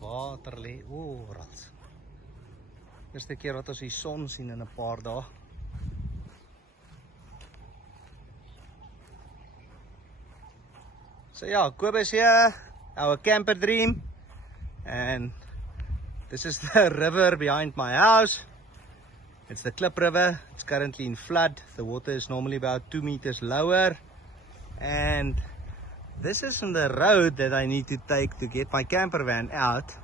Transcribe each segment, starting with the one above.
Water lê oral. Eerste keer wat ons die son sien in 'n paar dae. So yeah, Kobus here, our camper dream, and this is the river behind my house. It's the Klip River. It's currently in flood. The water is normally about 2 meters lower, and this is on the road that I need to take to get my camper van out,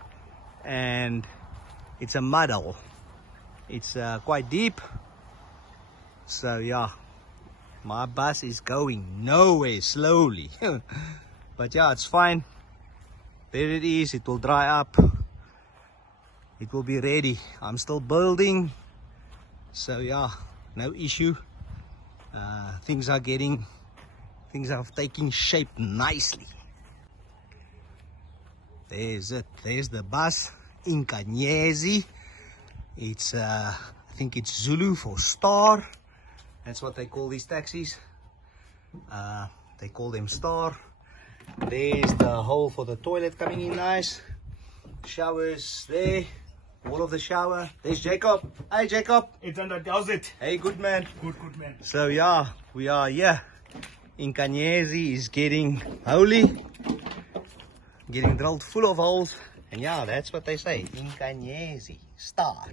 and it's a muddle. It's quite deep, so yeah, my bus is going nowhere, slowly. But yeah, it's fine. There it is. It will dry up. It will be ready. I'm still building, so yeah, no issue. Things are taking shape nicely. There's it. There's the bus, Nkanyezi. It's I think it's Zulu for star. That's what they call these taxis. They call them star. There's the hole for the toilet coming in nice. Showers there. Wall of the shower. There's Jacob. Hi Jacob. It's under. How's it? Hey, good man. Good man. So yeah, we are here. Nkanyezi is getting holy, getting drilled full of holes, and yeah, that's what they say, Nkanyezi, star.